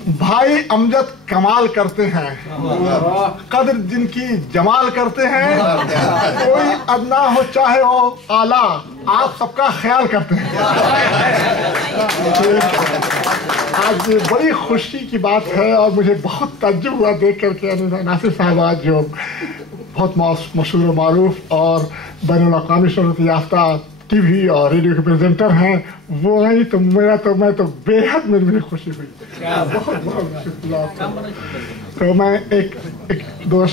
भाई अमजद कमाल करते हैं, कदर जिनकी जमाल करते हैं, कोई अदना हो चाहे हो आला, आप सबका ख्याल करते हैं। आज बड़ी खुशी की बात है और मुझे बहुत ताज्जुब हुआ देख करके नासिर साहब आज जो बहुत मशहूर मारूफ और बैनुल अक़वामी शोहरत याफ्ता टीवी और रेडियो के प्रेजेंटर हैं, वो नहीं तो मैं तो बेहद मेरी खुशी हुई। बहुत बहुत शुक्रिया। तो मैं एक दो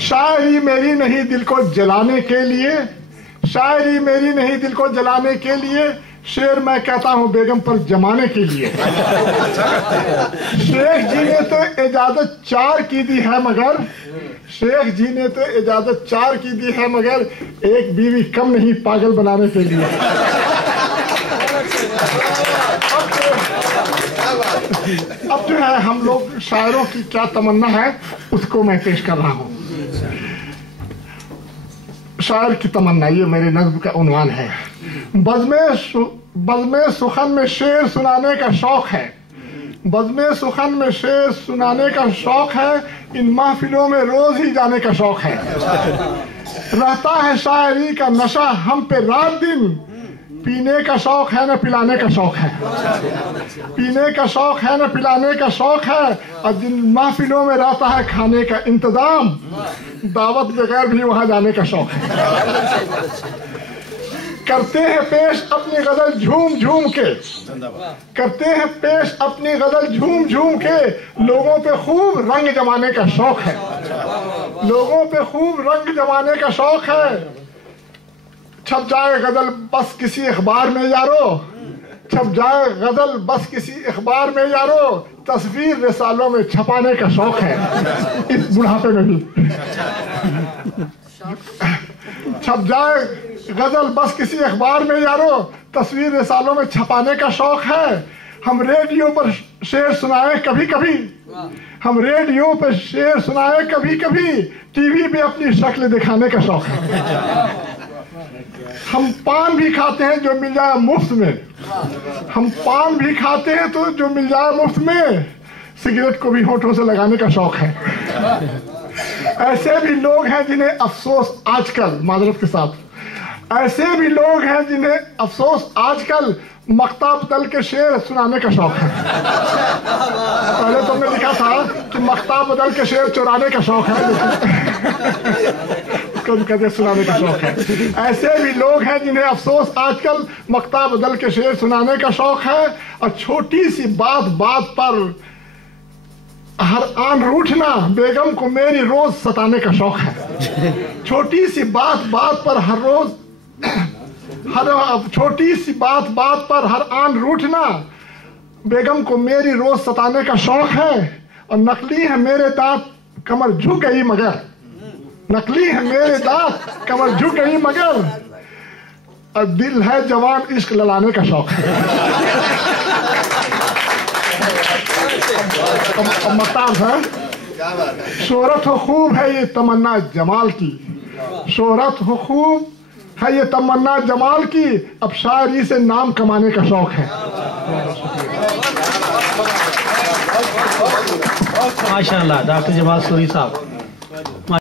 शायरी मेरी नहीं दिल को जलाने के लिए, शायरी मेरी नहीं दिल को जलाने के लिए, शेर मैं कहता हूँ बेगम पर जमाने के लिए। शेख जी ने तो इजाजत 4 की दी है मगर, शेख जी ने तो इजाजत 4 की दी है मगर एक बीवी कम नहीं पागल बनाने के लिए। अब जो है हम लोग शायरों की क्या तमन्ना है उसको मैं पेश कर रहा हूँ। शायर की तमन्ना, ये मेरे नज़्म का उन्वान है। बज़्मे सुखन में शेर सुनाने का शौक है, बज़्मे सुखन में शेर सुनाने का शौक है, इन महफिलों में रोज ही जाने का शौक है। रहता है शायरी का नशा हम पे रात दिन, पीने का शौक है न पिलाने का शौक है, पीने का शौक है न पिलाने का शौक है, और जिन महफिलों में रहता है खाने का इंतजाम, दावत बगैर भी वहां जाने का शौक है। करते हैं पेश अपनी गजल झूम झूम के, करते हैं पेश अपनी गजल झूम झूम के, लोगों पे खूब रंग जमाने का शौक है, लोगों पे खूब रंग जमाने का शौक है। छप जाए गजल बस किसी अखबार में यारो, छप जाए गजल बस किसी अखबार में यारो, तस्वीर रिसालों में छपाने का शौक है। इस बुढ़ापे में भी छप जाए गजल बस किसी अखबार में यारो, तस्वीर रिसालों में छपाने का शौक है। हम रेडियो पर शेर सुनाए कभी कभी, हम रेडियो पर शेर सुनाए कभी कभी, टीवी पे अपनी शक्ल दिखाने का शौक है। हम पान भी खाते हैं जो मिल जाए मुफ्त में, हम पान भी खाते हैं तो जो मिल जाए मुफ्त में, सिगरेट को भी होठों से लगाने का शौक है। ऐसे भी लोग हैं जिन्हें अफसोस आजकल, माजरत के साथ, ऐसे भी लोग हैं जिन्हें अफसोस आजकल मक्ता बदल के शेर सुनाने का शौक है। पहले तो हमने लिखा था कि मक्ता बदल के शेर चुराने का शौक है, उसको कहते सुनाने का शौक है। ऐसे भी लोग हैं जिन्हें अफसोस आजकल मक्ता बदल के शेर सुनाने का शौक है, और छोटी सी बात पर हर आन रूठना, बेगम को मेरी रोज सताने का शौक है। छोटी सी बात पर हर रोज, छोटी सी बात पर हर आन रूठना, बेगम को मेरी रोज सताने का शौक है। और नकली है मेरे दांत कमर झुक गई मगर, नकली है मेरे दांत कमर झुक गई मगर, और दिल है जवान इश्क ललाने का शौक है। मताब है, शोहरत हो खूब है ये तमन्ना जमाल की, शोहरत हो खूब है ये तमन्ना जमाल की, अब शायरी से नाम कमाने का शौक है। माशाअल्लाह डॉक्टर जमाल सूरी साहब।